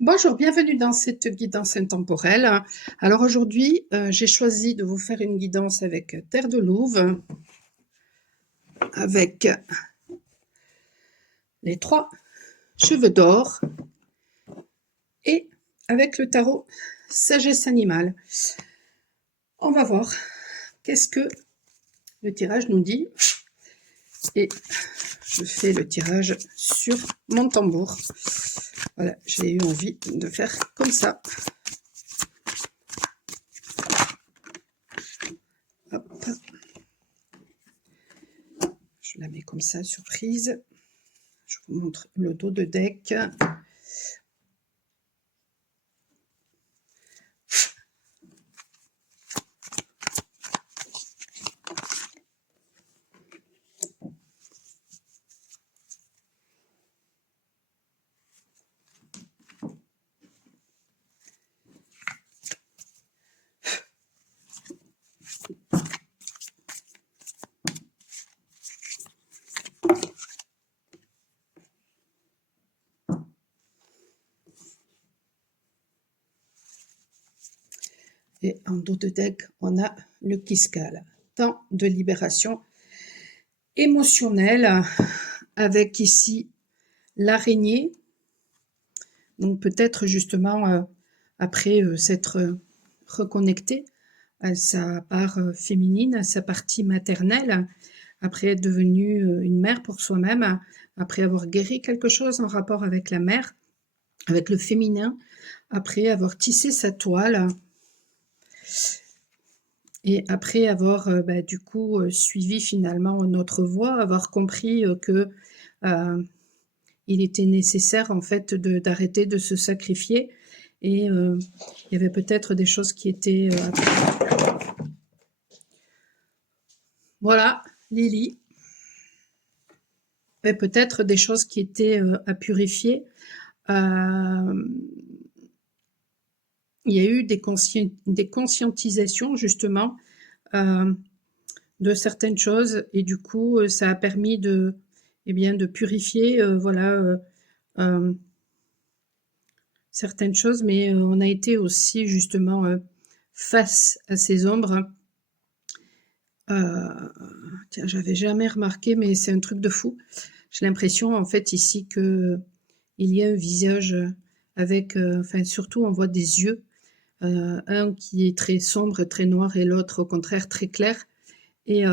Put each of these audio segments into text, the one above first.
Bonjour, bienvenue dans cette guidance intemporelle. Alors aujourd'hui, j'ai choisi de vous faire une guidance avec Terre de Louve, avec les 3 cheveux d'or et avec le tarot Sagesse animale. On va voir qu'est-ce que le tirage nous dit. Et je fais le tirage sur mon tambour. Voilà, j'ai eu envie de faire comme ça. Hop. Je la mets comme ça, surprise. Je vous montre le dos de deck. Et en dos de deck, on a le Kiskal. Temps de libération émotionnelle, avec ici l'araignée. Donc peut-être justement, après s'être reconnecté à sa part féminine, à sa partie maternelle, après être devenue une mère pour soi-même, après avoir guéri quelque chose en rapport avec la mère, avec le féminin, après avoir tissé sa toile, et après avoir du coup suivi finalement notre voie, avoir compris que il était nécessaire en fait d'arrêter de se sacrifier, et il y avait peut-être des choses qui étaient voilà, Lily, et peut-être des choses qui étaient à purifier. Il y a eu des conscientisations justement de certaines choses, et du coup ça a permis de purifier certaines choses, mais on a été aussi justement face à ces ombres. Tiens, j'avais jamais remarqué, mais c'est un truc de fou. J'ai l'impression en fait ici que il y a un visage avec, enfin surtout on voit des yeux, un qui est très sombre, très noir, et l'autre au contraire très clair, et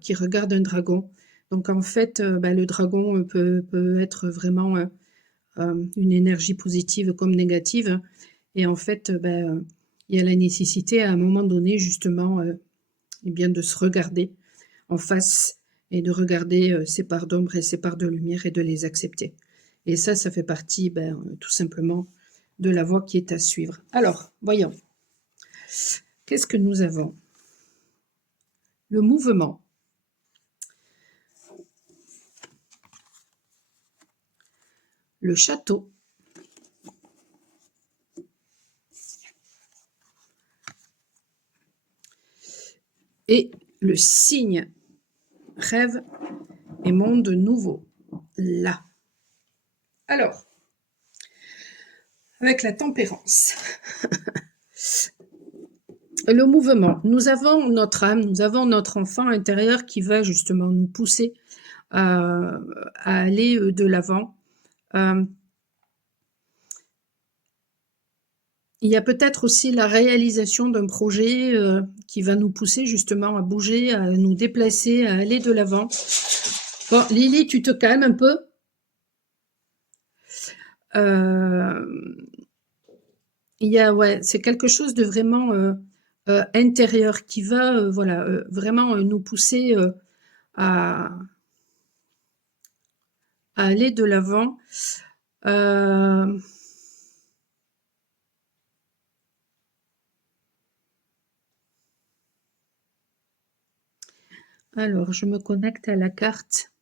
qui regarde un dragon. Donc en fait, le dragon peut être vraiment une énergie positive comme négative, et en fait, il y a la nécessité à un moment donné justement de se regarder en face, et de regarder ses parts d'ombre et ses parts de lumière, et de les accepter. Et ça fait partie tout simplement de la voie qui est à suivre. Alors, voyons. Qu'est-ce que nous avons? Le mouvement. Le château. Et le signe. Rêve et monde nouveau. Là. Alors, avec la tempérance. Le mouvement. Nous avons notre âme, nous avons notre enfant intérieur qui va justement nous pousser à aller de l'avant. Il y a peut-être aussi la réalisation d'un projet qui va nous pousser justement à bouger, à nous déplacer, à aller de l'avant. Bon, Lily, tu te calmes un peu. Il y a, ouais, c'est quelque chose de vraiment intérieur qui va vraiment nous pousser à aller de l'avant. Alors, je me connecte à la carte.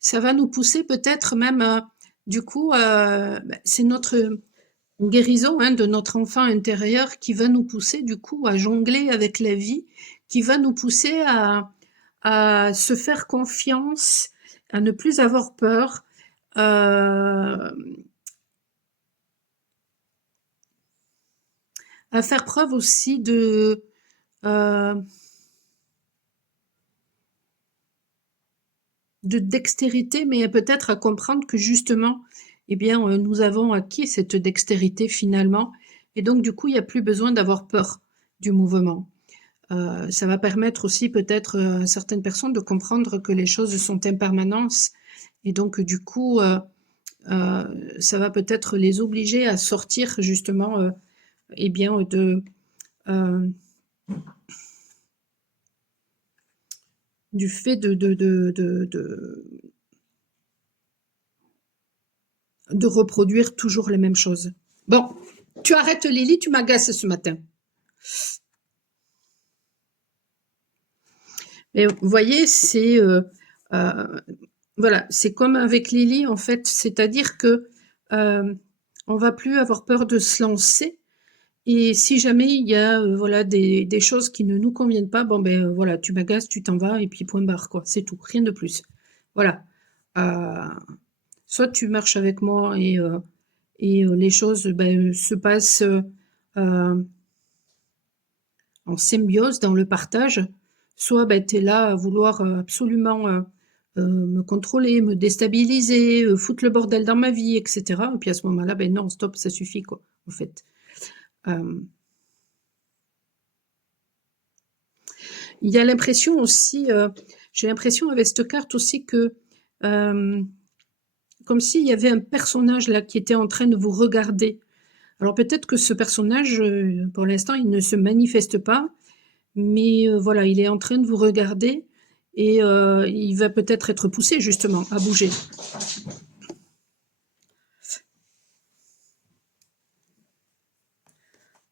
Ça va nous pousser peut-être même, du coup, c'est notre guérison de notre enfant intérieur qui va nous pousser du coup à jongler avec la vie, qui va nous pousser à se faire confiance, à ne plus avoir peur, à faire preuve aussi euh, de dextérité, mais peut-être à comprendre que justement, eh bien, nous avons acquis cette dextérité finalement, et donc du coup, il n'y a plus besoin d'avoir peur du mouvement. Ça va permettre aussi peut-être à certaines personnes de comprendre que les choses sont impermanentes, et donc du coup, ça va peut-être les obliger à sortir justement, eh bien, euh, du fait de reproduire toujours les mêmes choses. Bon, tu arrêtes Lily, tu m'agaces ce matin. Mais vous voyez, euh, voilà, c'est comme avec Lily en fait, c'est-à-dire que on va plus avoir peur de se lancer. Et si jamais il y a voilà des choses qui ne nous conviennent pas, bon ben voilà, tu m'agaces, tu t'en vas et puis point barre quoi, c'est tout, rien de plus. Voilà. Euh, Soit tu marches avec moi et les choses ben, se passent euh, en symbiose dans le partage, soit ben, tu es là à vouloir absolument me contrôler, me déstabiliser, foutre le bordel dans ma vie, etc. Et puis à ce moment-là, ben non, stop, ça suffit quoi, en fait. Euh, Il y a l'impression aussi, j'ai l'impression avec cette carte aussi que, euh, comme s'il y avait un personnage là qui était en train de vous regarder. Alors peut-être que ce personnage, pour l'instant, il ne se manifeste pas, mais voilà, il est en train de vous regarder et il va peut-être être poussé justement à bouger.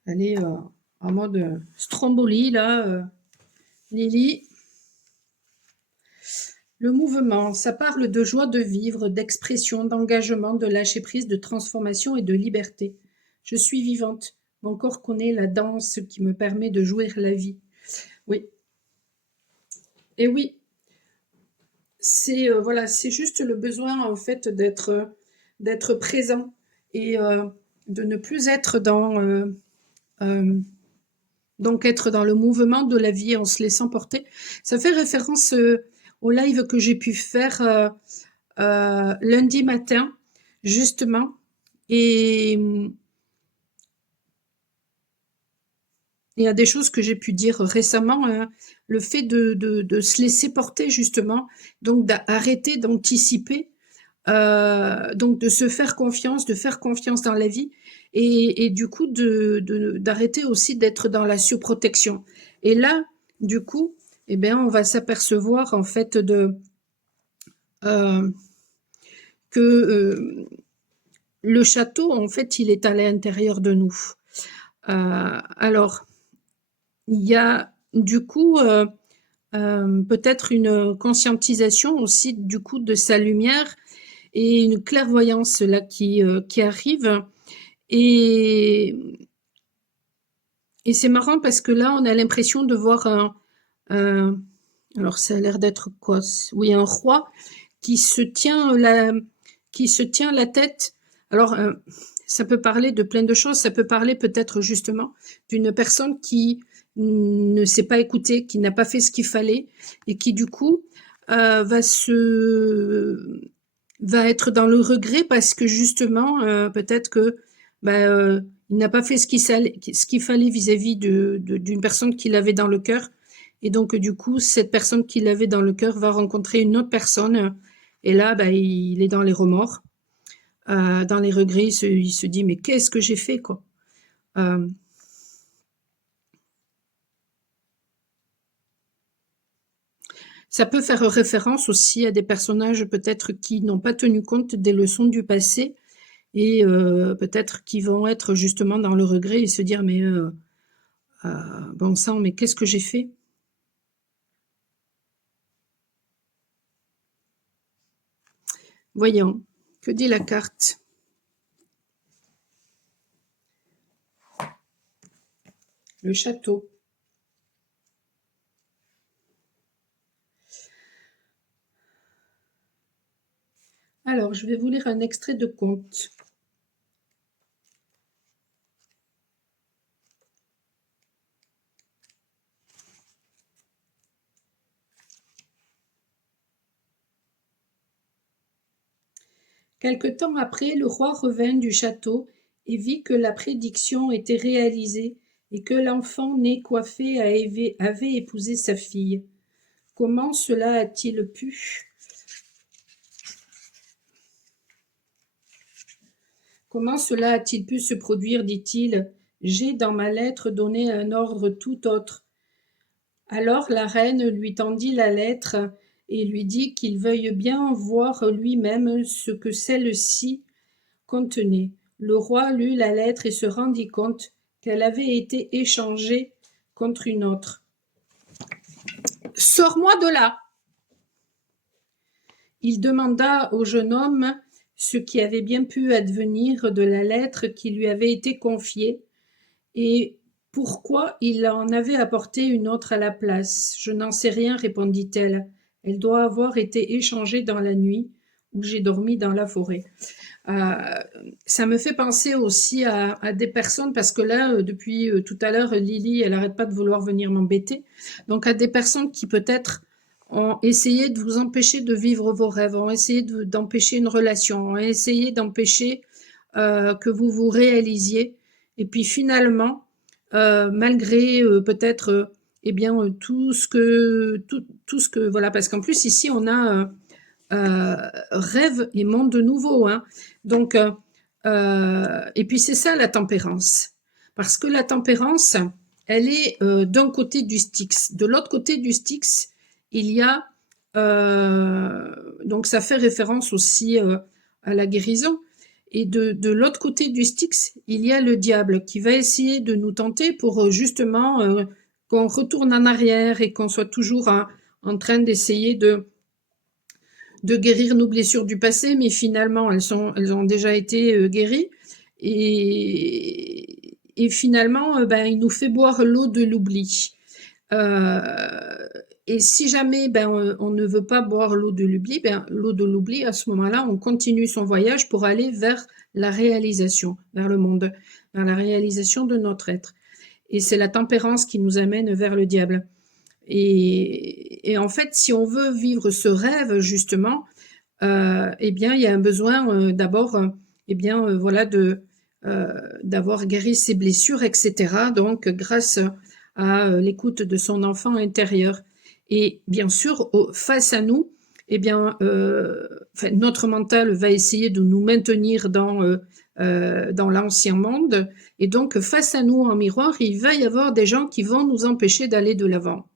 Allez, en mode Stromboli là, Lily. Le mouvement, ça parle de joie de vivre, d'expression, d'engagement, de lâcher prise, de transformation et de liberté. Je suis vivante. Mon corps connaît la danse qui me permet de jouir la vie. Oui. Et oui, c'est voilà, c'est juste le besoin en fait d'être présent et de ne plus être euh, donc être dans le mouvement de la vie en se laissant porter. Ça fait référence au live que j'ai pu faire lundi matin, justement. Et il y a des choses que j'ai pu dire récemment, le fait de se laisser porter, justement, donc d'arrêter d'anticiper, donc de se faire confiance, de faire confiance dans la vie, et du coup d'arrêter aussi d'être dans la surprotection. Et là, du coup, eh bien, on va s'apercevoir en fait euh, que le château, en fait, il est à l'intérieur de nous. Alors, il y a du coup peut-être une conscientisation aussi du coup de sa lumière et une clairvoyance là qui arrive. Et, et c'est marrant parce que là, on a l'impression de voir un alors ça a l'air d'être quoi? Oui, un roi qui se tient qui se tient la tête. Alors, ça peut parler de plein de choses. Ça peut parler peut-être justement d'une personne qui ne s'est pas écoutée, qui n'a pas fait ce qu'il fallait et qui du coup va être dans le regret parce que justement peut-être que bah, il n'a pas fait ce qu'il fallait vis-à-vis d'une personne qu'il avait dans le cœur et donc du coup cette personne qu'il avait dans le cœur va rencontrer une autre personne et là bah, il est dans les remords, dans les regrets, il se dit mais qu'est-ce que j'ai fait quoi. Euh, Ça peut faire référence aussi à des personnages peut-être qui n'ont pas tenu compte des leçons du passé et peut-être qui vont être justement dans le regret et se dire mais bon sang, mais qu'est-ce que j'ai fait? Voyons, que dit la carte? Le château. Alors, je vais vous lire un extrait de conte. Quelque temps après, le roi revint du château et vit que la prédiction était réalisée et que l'enfant né coiffé avait épousé sa fille. Comment cela a-t-il pu Comment cela a-t-il pu se produire, dit-il. J'ai dans ma lettre donné un ordre tout autre. Alors la reine lui tendit la lettre et lui dit qu'il veuille bien voir lui-même ce que celle-ci contenait. Le roi lut la lettre et se rendit compte qu'elle avait été échangée contre une autre. Sors-moi de là! Il demanda au jeune homme ce qui avait bien pu advenir de la lettre qui lui avait été confiée et pourquoi il en avait apporté une autre à la place. Je n'en sais rien, répondit-elle. Elle doit avoir été échangée dans la nuit où j'ai dormi dans la forêt. Ça me fait penser aussi à des personnes, parce que là, depuis tout à l'heure, Lily, elle n'arrête pas de vouloir venir m'embêter. Donc, à des personnes qui peut-être ont essayé de vous empêcher de vivre vos rêves, ont essayé d'empêcher une relation, ont essayé d'empêcher que vous vous réalisiez. Et puis finalement, malgré peut-être eh bien tout ce que voilà, parce qu'en plus ici on a rêve et monde nouveau, hein. Donc et puis c'est ça la tempérance, parce que la tempérance, elle est d'un côté du Styx, de l'autre côté du Styx, il y a donc ça fait référence aussi à la guérison. Et de l'autre côté du Styx, il y a le diable qui va essayer de nous tenter pour justement qu'on retourne en arrière et qu'on soit toujours en train d'essayer de guérir nos blessures du passé, mais finalement elles ont déjà été guéries. Et finalement, ben, il nous fait boire l'eau de l'oubli. Euh, et si jamais on ne veut pas boire l'eau de l'oubli, l'eau de l'oubli, à ce moment-là, on continue son voyage pour aller vers la réalisation, vers le monde, vers la réalisation de notre être. Et c'est la tempérance qui nous amène vers le diable. Et en fait, si on veut vivre ce rêve, justement, eh bien, il y a un besoin d'abord, eh bien, voilà, d'avoir guéri ses blessures, etc. Donc, grâce à l'écoute de son enfant intérieur. Et bien sûr, face à nous, eh bien, notre mental va essayer de nous maintenir dans l'ancien monde. Et donc, face à nous, en miroir, il va y avoir des gens qui vont nous empêcher d'aller de l'avant.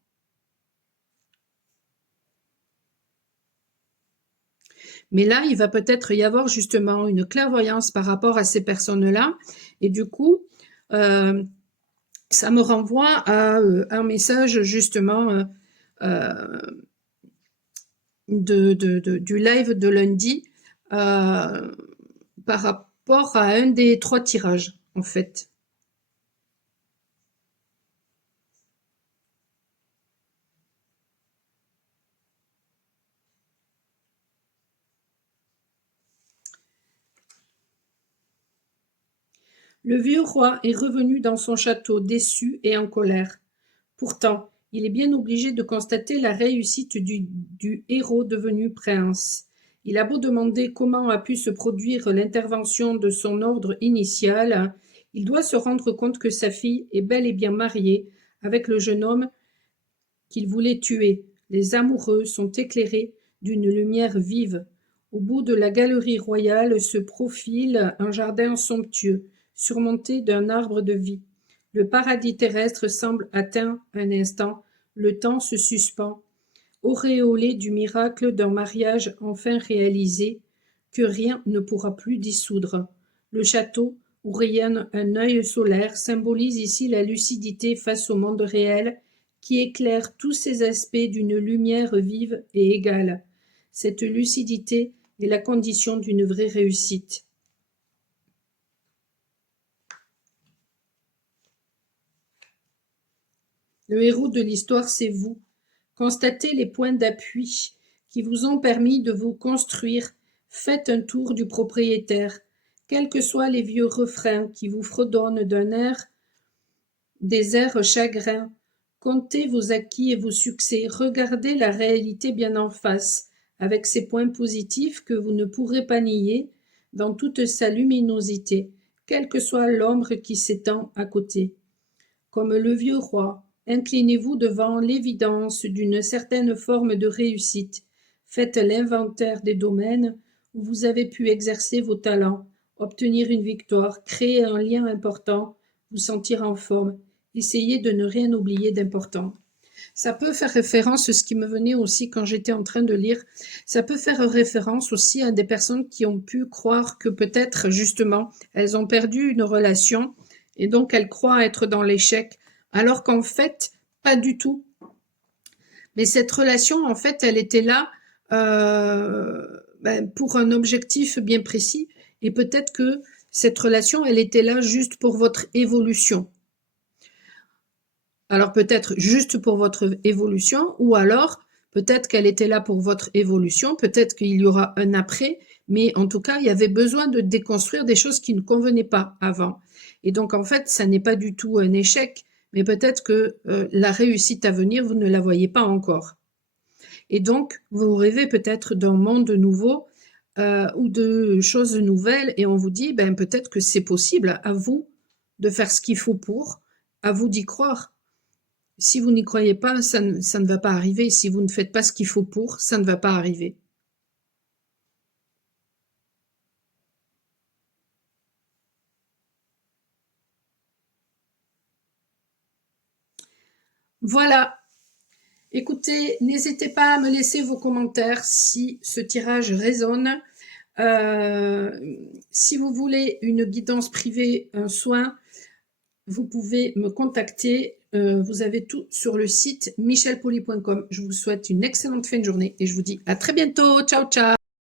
Mais là, il va peut-être y avoir justement une clairvoyance par rapport à ces personnes-là. Et du coup, ça me renvoie à un message justement du live de lundi par rapport à un des 3 tirages, en fait. Le vieux roi est revenu dans son château déçu et en colère. Pourtant, il est bien obligé de constater la réussite du héros devenu prince. Il a beau demander comment a pu se produire l'intervention de son ordre initial, il doit se rendre compte que sa fille est bel et bien mariée avec le jeune homme qu'il voulait tuer. Les amoureux sont éclairés d'une lumière vive. Au bout de la galerie royale se profile un jardin somptueux, surmonté d'un arbre de vie. Le paradis terrestre semble atteint un instant, le temps se suspend, auréolé du miracle d'un mariage enfin réalisé, que rien ne pourra plus dissoudre. Le château, où rayonne un œil solaire, symbolise ici la lucidité face au monde réel, qui éclaire tous ses aspects d'une lumière vive et égale. Cette lucidité est la condition d'une vraie réussite. Le héros de l'histoire, c'est vous. Constatez les points d'appui qui vous ont permis de vous construire Faites un tour du propriétaire. Quels que soient les vieux refrains qui vous fredonnent des airs chagrins, comptez vos acquis et vos succès, regardez la réalité bien en face, avec ses points positifs que vous ne pourrez pas nier, dans toute sa luminosité, quelle que soit l'ombre qui s'étend à côté. Comme le vieux roi, inclinez-vous devant l'évidence d'une certaine forme de réussite. Faites l'inventaire des domaines où vous avez pu exercer vos talents, obtenir une victoire, créer un lien important, vous sentir en forme. Essayez de ne rien oublier d'important. Ça peut faire référence, ce qui me venait aussi quand j'étais en train de lire, ça peut faire référence aussi à des personnes qui ont pu croire que peut-être justement elles ont perdu une relation et donc elles croient être dans l'échec, alors qu'en fait, pas du tout. Mais cette relation, en fait, elle était là pour un objectif bien précis et peut-être que cette relation, elle était là juste pour votre évolution. Alors peut-être juste pour votre évolution, ou alors peut-être qu'elle était là pour votre évolution, peut-être qu'il y aura un après, mais en tout cas, il y avait besoin de déconstruire des choses qui ne convenaient pas avant. Et donc en fait, ça n'est pas du tout un échec, mais peut-être que la réussite à venir, vous ne la voyez pas encore. Et donc, vous rêvez peut-être d'un monde nouveau ou de choses nouvelles, et on vous dit, ben peut-être que c'est possible, à vous de faire ce qu'il faut pour, à vous d'y croire. Si vous n'y croyez pas, ça ne va pas arriver. Si vous ne faites pas ce qu'il faut pour, ça ne va pas arriver. Voilà. Écoutez, n'hésitez pas à me laisser vos commentaires si ce tirage résonne. Si vous voulez une guidance privée, un soin, vous pouvez me contacter. Vous avez tout sur le site michelpoli.com. Je vous souhaite une excellente fin de journée et je vous dis à très bientôt. Ciao, ciao.